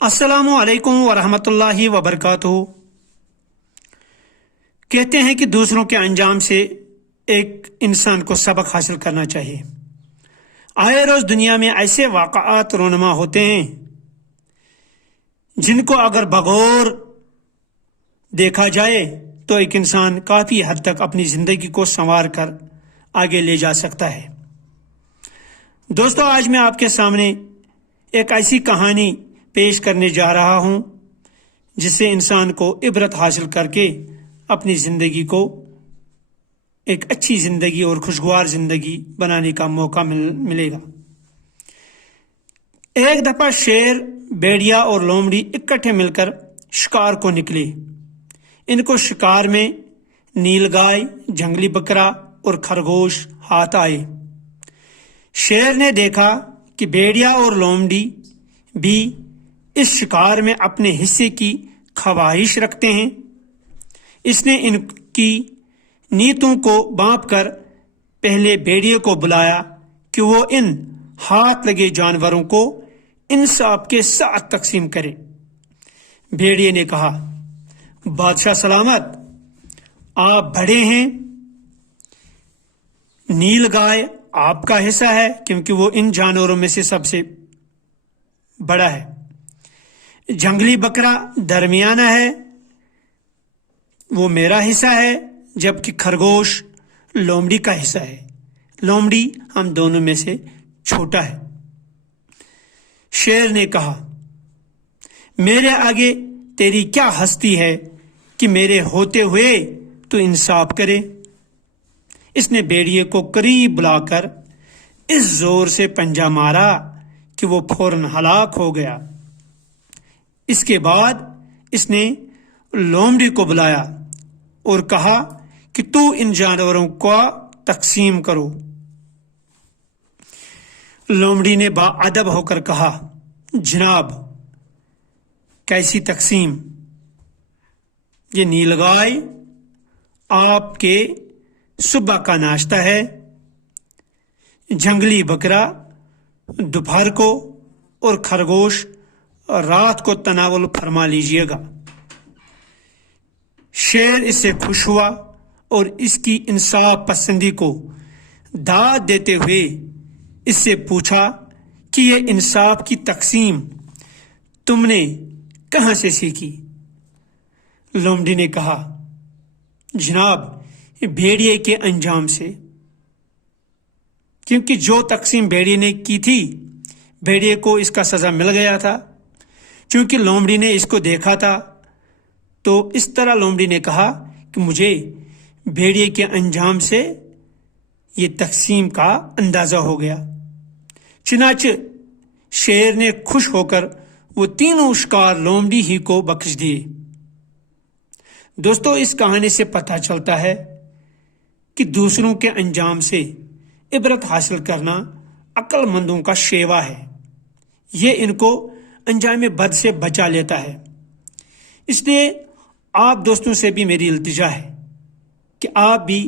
अस्सलामु अलैकुम वरहमतुल्लाहि वबरकातुहू। कहते हैं कि दूसरों के अंजाम से एक इंसान को सबक हासिल करना चाहिए। आए रोज दुनिया में ऐसे वाक़ात रोनमा होते हैं जिनको अगर बगौर देखा जाए तो एक इंसान काफ़ी हद तक अपनी ज़िंदगी को संवार कर आगे ले जा सकता है। दोस्तों, आज मैं आपके सामने एक ऐसी कहानी पेश करने जा रहा हूं जिससे इंसान को इबरत हासिल करके अपनी ज़िंदगी को एक अच्छी ज़िंदगी और खुशगवार ज़िंदगी बनाने का मौका मिलेगा। एक दफ़ा शेर, भेड़िया और लोमड़ी इकट्ठे मिलकर शिकार को निकले। इनको शिकार में नीलगाय, जंगली बकरा और खरगोश हाथ आए। शेर ने देखा कि भेड़िया और लोमड़ी भी इस शिकार में अपने हिस्से की ख्वाहिश रखते हैं। इसने इनकी नीयतों को भांप कर पहले भेड़िए को बुलाया कि वो इन हाथ लगे जानवरों को इंसाफ के साथ तकसीम करे। भेड़िए ने कहा, बादशाह सलामत, आप बड़े हैं, नीलगाय आपका हिस्सा है क्योंकि वो इन जानवरों में से सबसे बड़ा है। जंगली बकरा दरमियाना है, वो मेरा हिस्सा है, जबकि खरगोश लोमड़ी का हिस्सा है। लोमड़ी हम दोनों में से छोटा है। शेर ने कहा, मेरे आगे तेरी क्या हस्ती है कि मेरे होते हुए तू इंसाफ करे। इसने भेड़िए को करीब बुलाकर इस जोर से पंजा मारा कि वो फौरन हलाक हो गया। इसके बाद इसने लोमड़ी को बुलाया और कहा कि तू इन जानवरों को तकसीम करो। लोमड़ी ने बाअदब होकर कहा, जनाब, कैसी तकसीम? ये नीलगाय आपके सुबह का नाश्ता है, जंगली बकरा दोपहर को और खरगोश रात को तनावुल फरमा लीजिएगा। शेर इससे खुश हुआ और इसकी इंसाफ पसंदी को दाद देते हुए इससे पूछा कि ये इंसाफ की तकसीम तुमने कहां से सीखी? लोमड़ी ने कहा, जनाब, भेड़िए के अंजाम से, क्योंकि जो तकसीम भेड़िए ने की थी, भेड़िए को इसका सजा मिल गया था। क्योंकि लोमड़ी ने इसको देखा था, तो इस तरह लोमड़ी ने कहा कि मुझे भेड़िए के अंजाम से ये तकसीम का अंदाजा हो गया। चुनांचे शेर ने खुश होकर वो तीनों शिकार लोमड़ी ही को बख्श दिए। दोस्तों, इस कहानी से पता चलता है कि दूसरों के अंजाम से इबरत हासिल करना अक्लमंदों का शेवा है। ये इनको अंजाम बद से बचा लेता है। इसलिए आप दोस्तों से भी मेरी इल्तिजा है कि आप भी